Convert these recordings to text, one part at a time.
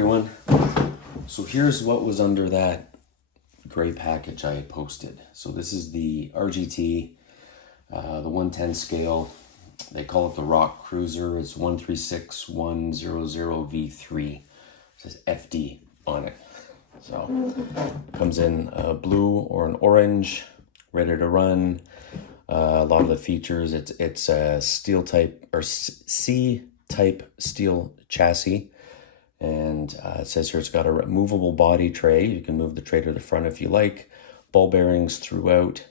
everyone. So here's what was under that gray package I had posted. So this is the RGT, the 110 scale. They call it the Rock Cruiser. It's 136100V3. It says FD on it. So it comes in a blue or an orange, ready to run. A lot of the features, it's a steel type or C type steel chassis. And it says here it's got a removable body tray. You can move the tray to the front if you like. Ball bearings throughout.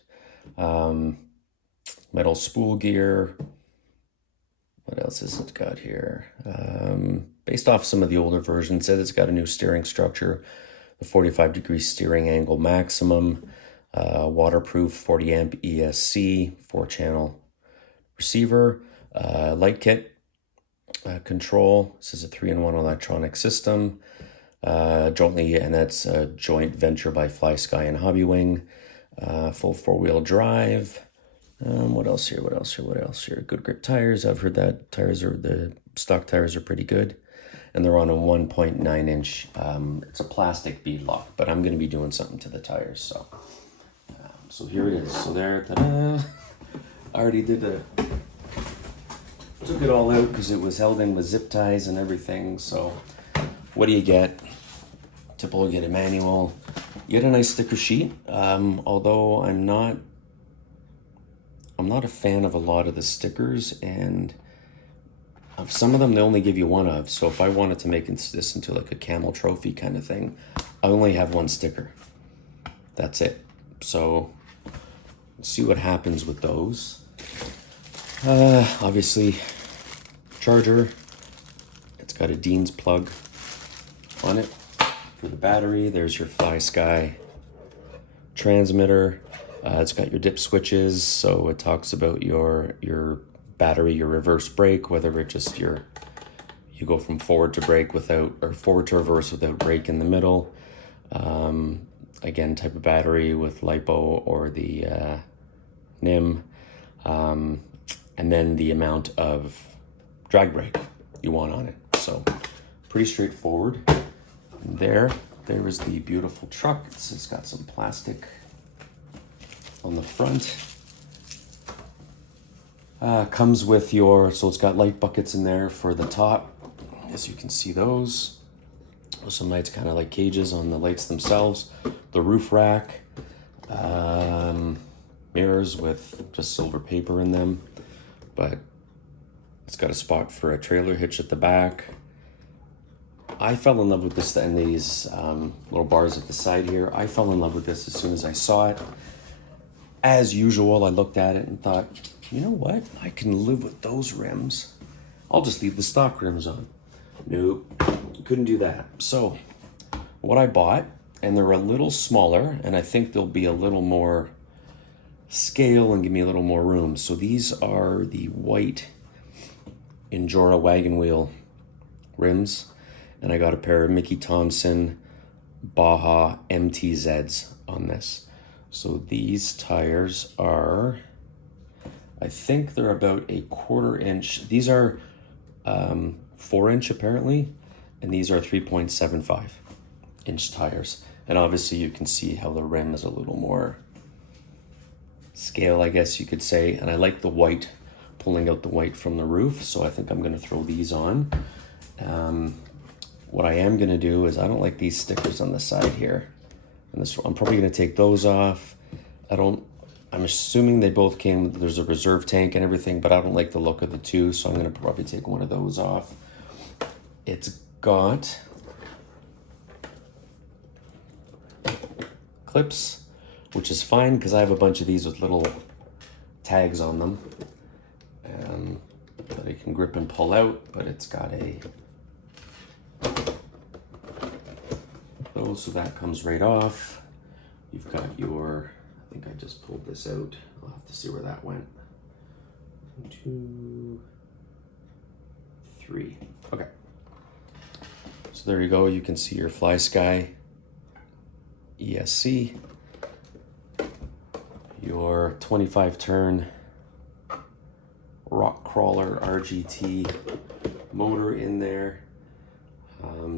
Metal spool gear. What else has it got here? Based off some of the older versions, it said it's got a new steering structure. The 45-degree steering angle maximum. Waterproof 40 amp ESC, 4-channel receiver. Light kit. Control. This is a 3-in-1 electronic system, jointly, and that's a joint venture by FlySky and Hobbywing. Full 4-wheel drive. What else here? Good grip tires. I've heard that the stock tires are pretty good, and they're on a 1.9-inch. It's a plastic bead lock, but I'm going to be doing something to the tires. So here it is. So there, ta-da! I already took it all out because it was held in with zip ties and everything. So what do you get? Typical, you get a manual. You get a nice sticker sheet. Although I'm not a fan of a lot of the stickers, and of some of them they only give you one of. So if I wanted to make this into like a camel trophy kind of thing, I only have one sticker. That's it. So let's see what happens with those. Obviously, charger. It's got a Dean's plug on it for the battery. There's your FlySky transmitter. It's got your dip switches, so it talks about your battery, your reverse brake, whether it's just you go from forward to brake without, or forward to reverse without brake in the middle. Again, type of battery with LiPo or the NIM. And then the amount of drag brake you want on it. So pretty straightforward. And there is the beautiful truck. It's got some plastic on the front. Comes with so it's got light buckets in there for the top. As you can see those. Some lights kind of like cages on the lights themselves. The roof rack. Mirrors with just silver paper in them. But it's got a spot for a trailer hitch at the back. I fell in love with this and these little bars at the side here. I fell in love with this as soon as I saw it. As usual, I looked at it and thought, you know what? I can live with those rims. I'll just leave the stock rims on. Nope, couldn't do that. So what I bought, and they're a little smaller, and I think they'll be a little more scale and give me a little more room. So these are the white Injora wagon wheel rims, and I got a pair of Mickey Thompson Baja MTZs on this. So these tires are, I think they're about a 1/4 inch. These are 4-inch apparently, and these are 3.75-inch tires. And obviously you can see how the rim is a little more scale, I guess you could say. And I like the white, pulling out the white from the roof, so I think I'm going to throw these on. What I am going to do is, I don't like these stickers on the side here, and I'm probably going to take those off. I'm assuming they both came, there's a reserve tank and everything, but I don't like the look of the two, so I'm going to probably take one of those off. It's got clips, which is fine because I have a bunch of these with little tags on them that I can grip and pull out, but it's got so that comes right off. You've got your, I think I just pulled this out. I'll have to see where that went. 1, 2, 3. Okay. So there you go. You can see your FlySky ESC, your 25-turn Rock Crawler RGT motor in there.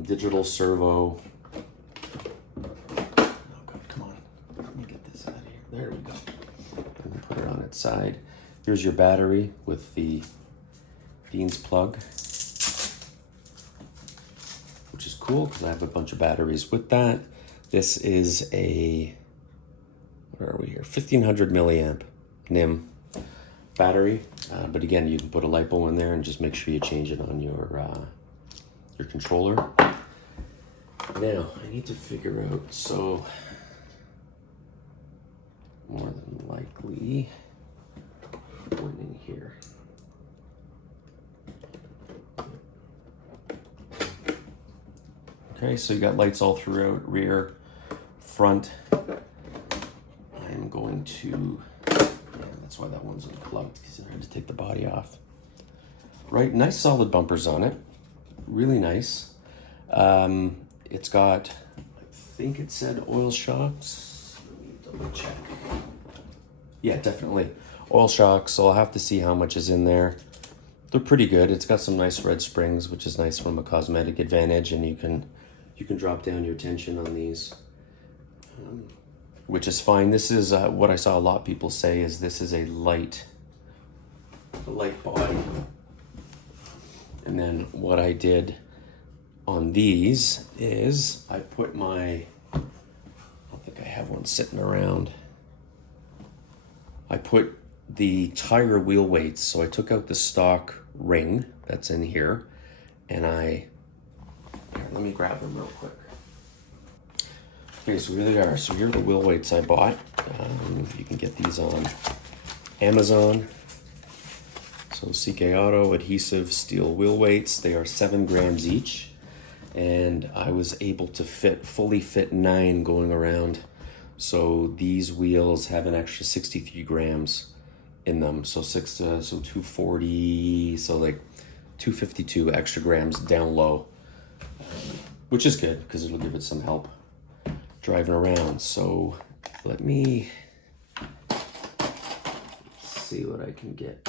digital servo. Oh God, come on. Let me get this out of here. There we go. And then put it on its side. Here's your battery with the Beans plug, which is cool because I have a bunch of batteries with that. This is a, where are we here? 1500 milliamp NIM battery. But again, you can put a LiPo in there and just make sure you change it on your controller. Now, I need to figure out, so more than likely, one in here. Okay, so you got lights all throughout, rear, front. I'm going to, yeah, that's why that one's unplugged, because I had to take the body off. Right, nice solid bumpers on it. Really nice. It's got, I think it said oil shocks. Let me double check. Yeah, definitely. Oil shocks, so I'll have to see how much is in there. They're pretty good. It's got some nice red springs, which is nice from a cosmetic advantage, and you can drop down your tension on these, which is fine. This is what I saw a lot of people say is this is a light body. And then what I did on these is I put my, I don't think I have one sitting around. I put the tire wheel weights. So I took out the stock ring that's in here, and here, let me grab them real quick. Okay, so here they are. So here are the wheel weights I bought. You can get these on Amazon. So CK Auto adhesive steel wheel weights. They are 7 grams each, and I was able to fully fit 9 going around. So these wheels have an extra 63 grams in them. So 240. So like 252 extra grams down low, which is good because it'll give it some help driving around. So let me see what I can get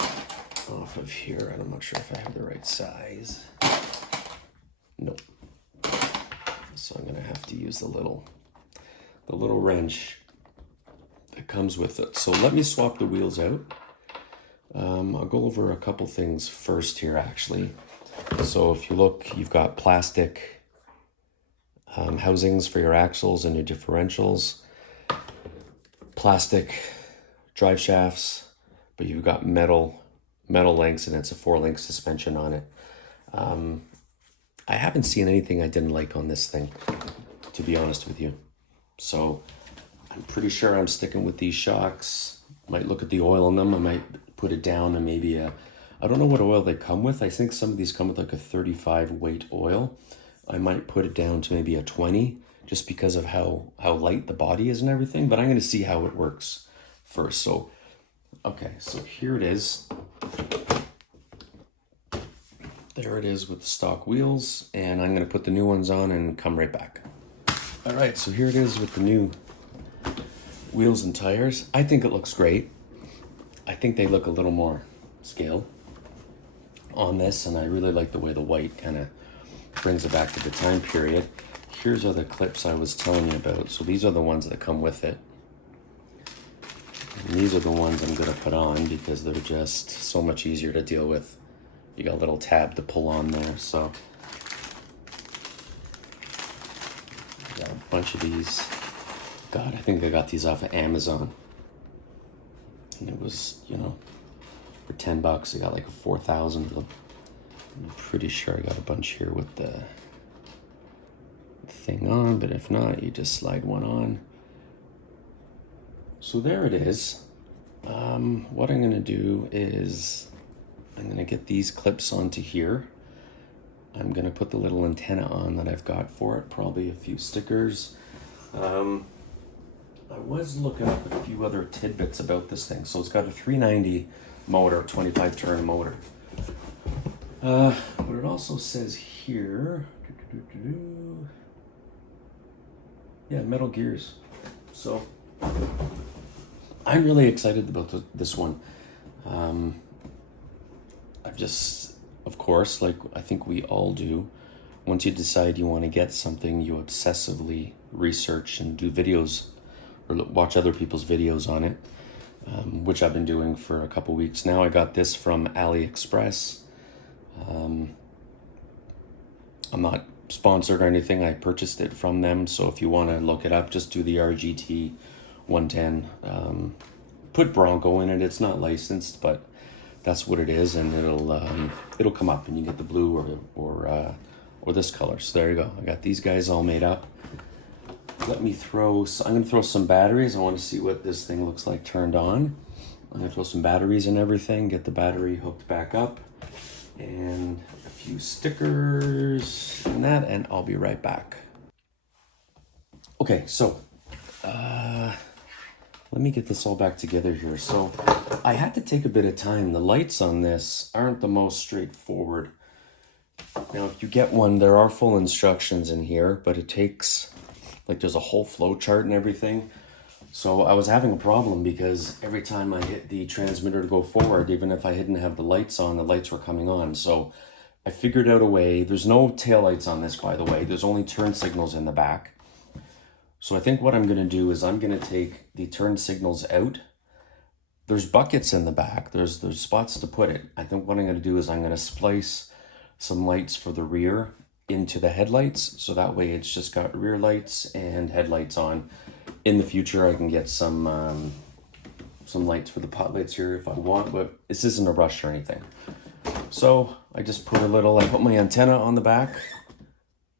off of here. I'm not sure if I have the right size. Nope. So I'm gonna have to use the little wrench that comes with it. So let me swap the wheels out. I'll go over a couple things first here, actually. So if you look, you've got plastic housings for your axles and your differentials, plastic drive shafts, but you've got metal links, and it's a 4-link suspension on it. I haven't seen anything I didn't like on this thing, to be honest with you. So I'm pretty sure I'm sticking with these shocks. Might look at the oil in them. I might put it down and maybe I don't know what oil they come with. I think some of these come with like a 35 weight oil. I might put it down to maybe a 20 just because of how light the body is and everything, but I'm going to see how it works first. So, okay, so here it is. There it is with the stock wheels, and I'm going to put the new ones on and come right back. All right, so here it is with the new wheels and tires. I think it looks great. I think they look a little more scale on this, and I really like the way the white kind of brings it back to the time period. Here's other clips I was telling you about. So these are the ones that come with it. And these are the ones I'm going to put on because they're just so much easier to deal with. You got a little tab to pull on there. So got a bunch of these. God, I think I got these off of Amazon. And it was, for $10, I got like a 4,000 of them. I'm pretty sure I got a bunch here with the thing on, but if not, you just slide one on. So there it is. What I'm gonna do is I'm gonna get these clips onto here. I'm gonna put the little antenna on that I've got for it, probably a few stickers. I was looking up a few other tidbits about this thing. So it's got a 390 motor, 25 turn motor. But it also says here, yeah, metal gears. So I'm really excited about this one. I've just, of course, like I think we all do, once you decide you want to get something, you obsessively research and do videos or watch other people's videos on it, which I've been doing for a couple weeks now. I got this from AliExpress. I'm not sponsored or anything. I purchased it from them. So if you want to look it up, just do the RGT 110. Put Bronco in it. It's not licensed, but that's what it is, and it'll come up, and you get the blue or this color. So there you go. I got these guys all made up. I'm gonna throw some batteries. I want to see what this thing looks like turned on. I'm gonna throw some batteries and everything, get the battery hooked back up, and a few stickers and that, and I'll be right back. Okay, so let me get this all back together here. So I had to take a bit of time. The lights on this aren't the most straightforward. Now, if you get one, there are full instructions in here, but it takes, like, there's a whole flow chart and everything. So I was having a problem because every time I hit the transmitter to go forward, even if I didn't have the lights on, the lights were coming on. So I figured out a way. There's no taillights on this, by the way. There's only turn signals in the back. So I think what I'm going to do is I'm going to take the turn signals out. There's buckets in the back. There's spots to put it. I think what I'm going to do is I'm going to splice some lights for the rear into the headlights. So that way it's just got rear lights and headlights on. In the future, I can get some lights for the pot lights here if I want, but this isn't a rush or anything. So I just put I put my antenna on the back,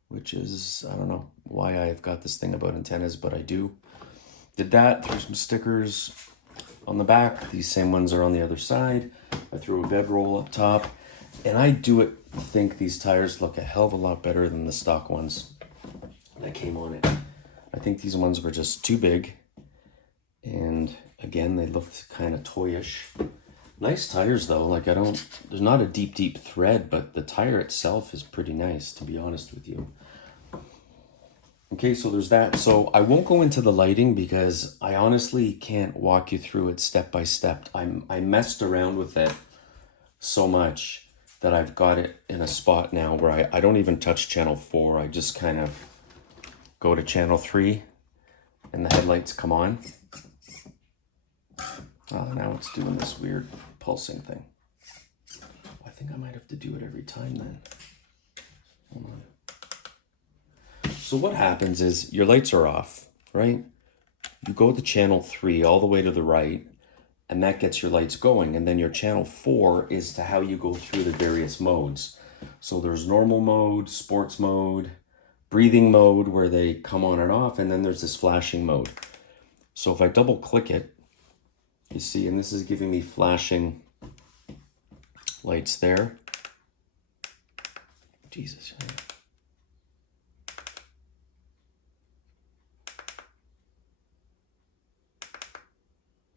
which is, I don't know why I've got this thing about antennas, but I do. Did that, threw some stickers on the back. These same ones are on the other side. I threw a bedroll up top, and I think these tires look a hell of a lot better than the stock ones that came on it. I think these ones were just too big, and again, they looked kind of toyish. Nice tires though, like there's not a deep thread, but the tire itself is pretty nice, to be honest with you. Okay, so there's that. So I won't go into the lighting because I honestly can't walk you through it step by step. I messed around with it so much that I've got it in a spot now where I don't even touch channel 4. I just kind of go to channel 3 and the headlights come on. Oh, now it's doing this weird pulsing thing. I think I might have to do it every time then. Hold on. So what happens is your lights are off, right? You go to channel 3 all the way to the right, and that gets your lights going. And then your channel 4 is to how you go through the various modes. So there's normal mode, sports mode, breathing mode where they come on and off, and then there's this flashing mode. So if I double click it, you see, and this is giving me flashing lights there. Jesus.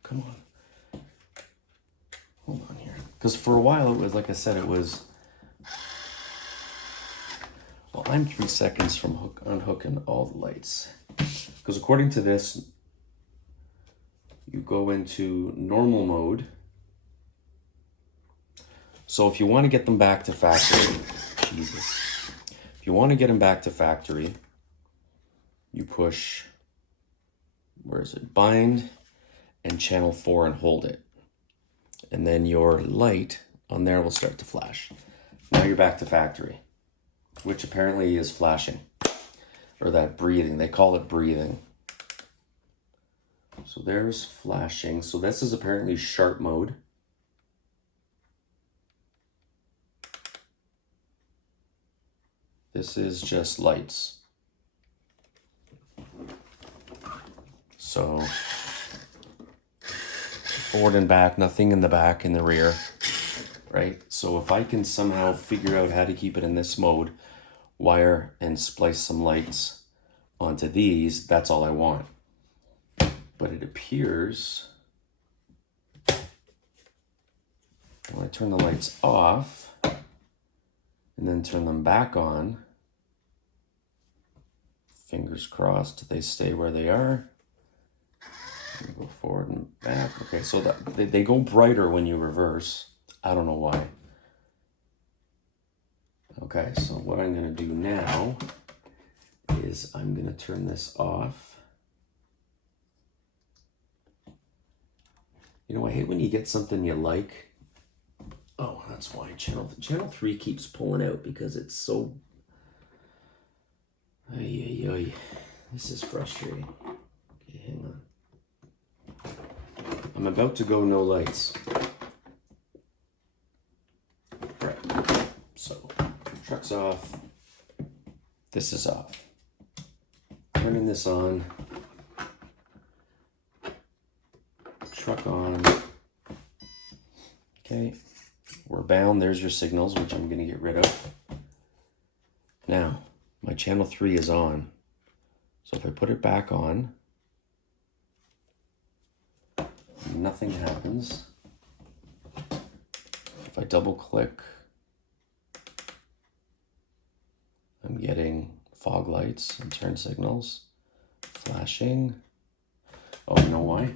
Come on. Hold on here. Because for a while it was, like I said, it was... Well, I'm 3 seconds from unhooking all the lights. Because according to this, you go into normal mode. So if you want to get them back to factory, Jesus. If you want to get them back to factory, you push, where is it? Bind and channel 4 and hold it. And then your light on there will start to flash. Now you're back to factory, which apparently is flashing, or that breathing. They call it breathing. So there's flashing. So this is apparently sharp mode. This is just lights. So forward and back, nothing in the back and the rear, right? So if I can somehow figure out how to keep it in this mode, wire and splice some lights onto these, that's all I want. But it appears when I turn the lights off and then turn them back on, fingers crossed they stay where they are. Go forward and back. Okay, so they go brighter when you reverse. I don't know why. Okay, so what I'm gonna do now is I'm gonna turn this off. You know, I hate when you get something you like. Oh, that's why channel 3 keeps pulling out, because it's so... Ay, ay, ay. This is frustrating. Okay, hang on. I'm about to go no lights. Right. So, truck's off. This is off. Turning this on. Truck on. Okay. We're bound. There's your signals, which I'm going to get rid of. Now, my channel 3 is on. So if I put it back on, nothing happens. If I double click, I'm getting fog lights and turn signals, flashing. Oh, you know why?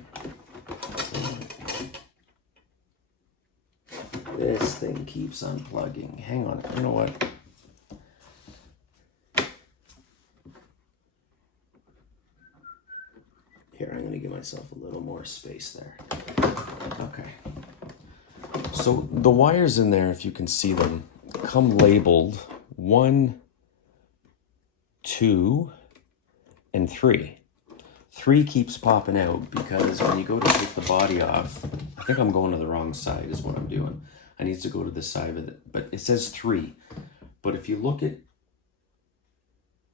This thing keeps unplugging. Hang on, you know what? Here, I'm gonna give myself a little more space there. Okay. So the wires in there, if you can see them, come labeled 1, 2, and 3. 3 keeps popping out because when you go to take the body off, I think I'm going to the wrong side is what I'm doing. I need to go to this side of it, but it says 3. But if you look at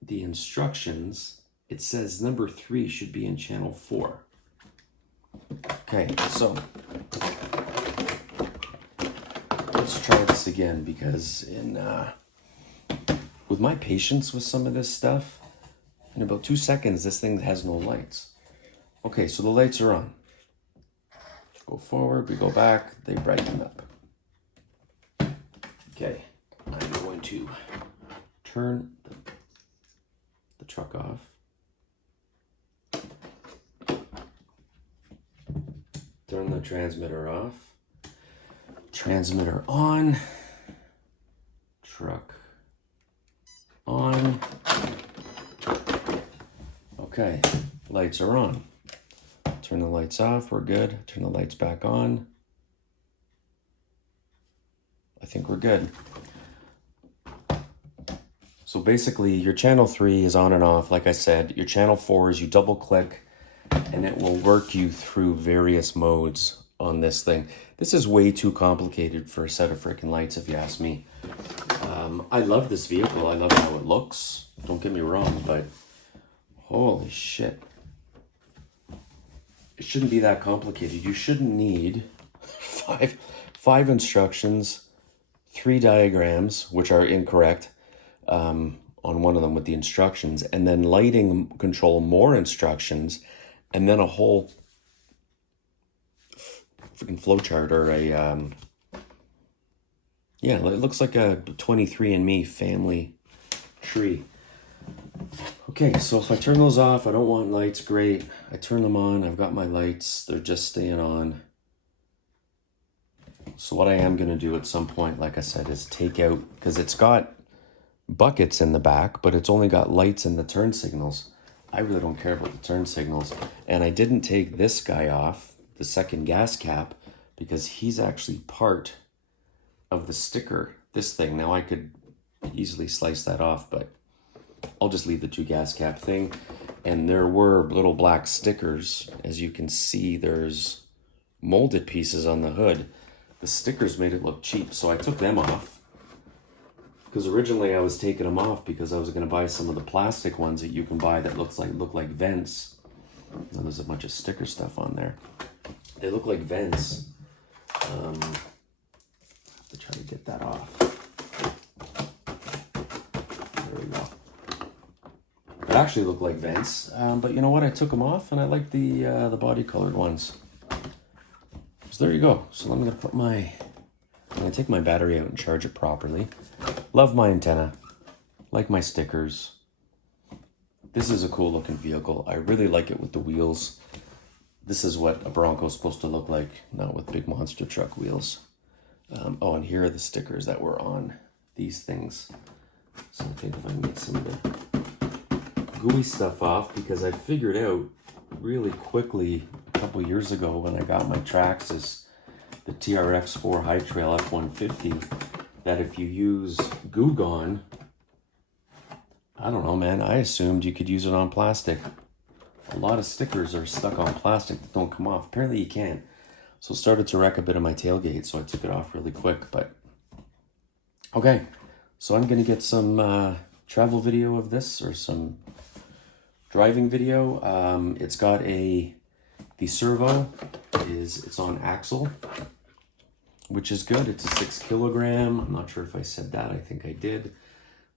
the instructions, it says number 3 should be in channel 4. Okay, so let's try this again, because with my patience with some of this stuff, in about 2 seconds, this thing has no lights. Okay, so the lights are on. Go forward, we go back, they brighten up. Okay, I'm going to turn the truck off. Turn the transmitter off. Transmitter on. Truck on. Okay, lights are on. Turn the lights off, we're good. Turn the lights back on. I think we're good. So basically your channel 3 is on and off. Like I said, your channel 4 is you double click and it will work you through various modes on this thing. This is way too complicated for a set of freaking lights, if you ask me. I love this vehicle. I love how it looks. Don't get me wrong, but holy shit. It shouldn't be that complicated. You shouldn't need five instructions, 3 diagrams, which are incorrect on one of them with the instructions, and then lighting control more instructions, and then a whole freaking flowchart or a, yeah, it looks like a 23andMe family tree. Okay, so if I turn those off, I don't want lights, great. I turn them on, I've got my lights, they're just staying on. So what I am gonna do at some point, like I said, is take out, because it's got buckets in the back, but it's only got lights and the turn signals. I really don't care about the turn signals. And I didn't take this guy off, the second gas cap, because he's actually part of the sticker, this thing. Now I could easily slice that off, but I'll just leave the 2 gas cap thing. And there were little black stickers. As you can see, there's molded pieces on the hood. The stickers made it look cheap, so I took them off. Because originally I was taking them off because I was going to buy some of the plastic ones that you can buy that look like vents. And there's a bunch of sticker stuff on there. They look like vents. I have to try to get that off. There we go. It actually looked like vents, but you know what? I took them off, and I like the body colored ones. So there you go. So I'm gonna take my battery out and charge it properly. Love my antenna, like my stickers. This is a cool looking vehicle. I really like it with the wheels. This is what a Bronco's supposed to look like, not with big monster truck wheels. Oh, and here are the stickers that were on these things. So I think if I can get some of the gooey stuff off, because I figured out really quickly a couple years ago when I got my Traxxas, the TRX4 High Trail F150, that if you use Goo Gone, I don't know, man, I assumed you could use it on plastic. A lot of stickers are stuck on plastic that don't come off. Apparently you can't. So it started to wreck a bit of my tailgate, so I took it off really quick. But okay, so I'm gonna get some travel video of this, or some driving video. It's got the servo it's on axle, which is good. It's a 6 kilogram. I'm not sure if I said that. I think I did.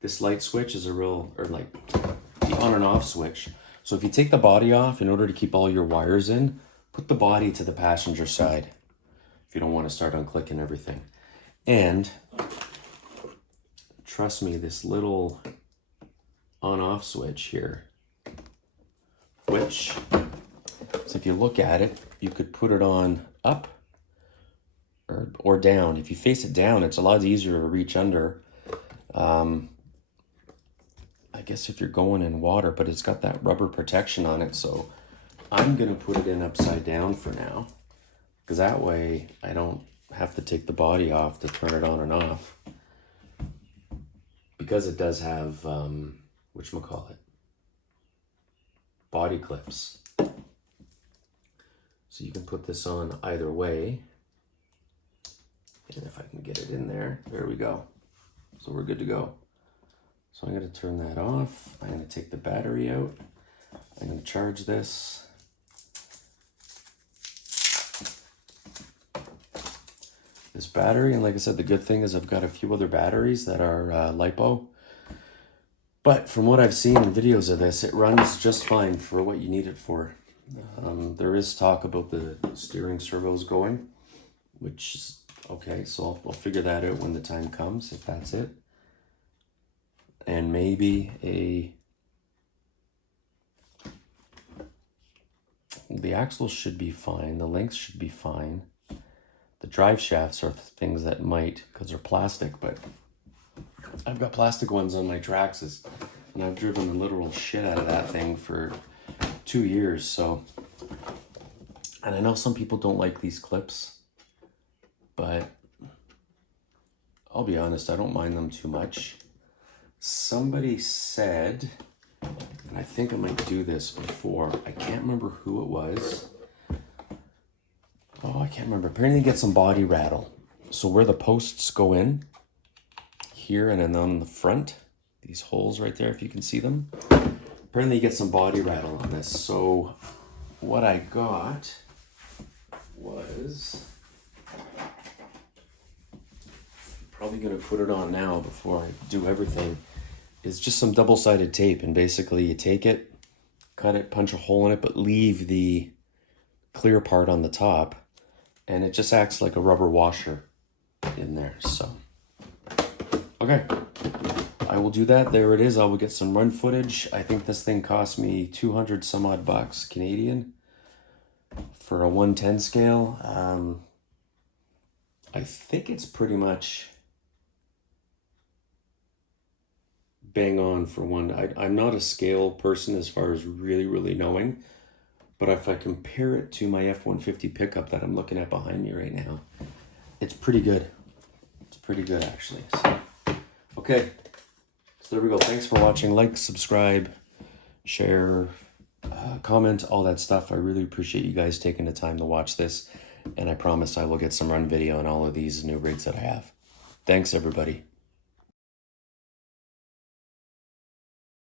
This light switch is the on and off switch. So if you take the body off, in order to keep all your wires in, put the body to the passenger side if you don't want to start unclicking everything. And trust me, this little on-off switch here, which, so if you look at it, you could put it on up or down. If you face it down, it's a lot easier to reach under. I guess if you're going in water, but it's got that rubber protection on it, so I'm gonna put it in upside down for now, because that way I don't have to take the body off to turn it on and off, because it does have whatchamacallit, body clips. So you can put this on either way, and if I can get it in there, there we go. So we're good to go. So I'm going to turn that off. I'm going to take the battery out. I'm going to charge this. This battery, and like I said, the good thing is I've got a few other batteries that are LiPo. But from what I've seen in videos of this, it runs just fine for what you need it for. There is talk about the steering servos going, which is okay. So I'll figure that out when the time comes, if that's it. And maybe the axles should be fine. The lengths should be fine. The drive shafts are things that might, because they're plastic, but I've got plastic ones on my Traxxas, and I've driven the literal shit out of that thing for 2 years. So, and I know some people don't like these clips, but I'll be honest, I don't mind them too much. Somebody said, and I think I might do this before, I can't remember who it was. Oh, I can't remember. Apparently you get some body rattle. So where the posts go in, here and then on the front, these holes right there, if you can see them, apparently you get some body rattle on this. So what I got was, probably gonna put it on now before I do everything, is just some double-sided tape. And basically you take it, cut it, punch a hole in it, but leave the clear part on the top, and it just acts like a rubber washer in there. So okay, I will do that. There it is. I will get some run footage. I think this thing cost me 200 some odd bucks Canadian for a 110 scale. I think it's pretty much bang on for one. I'm not a scale person as far as really knowing, but if I compare it to my F-150 pickup that I'm looking at behind me right now, it's pretty good. It's pretty good, actually. So, okay, so there we go. Thanks for watching. Like, subscribe, share, comment, all that stuff. I really appreciate you guys taking the time to watch this, and I promise I will get some run video on all of these new rigs that I have. Thanks, everybody.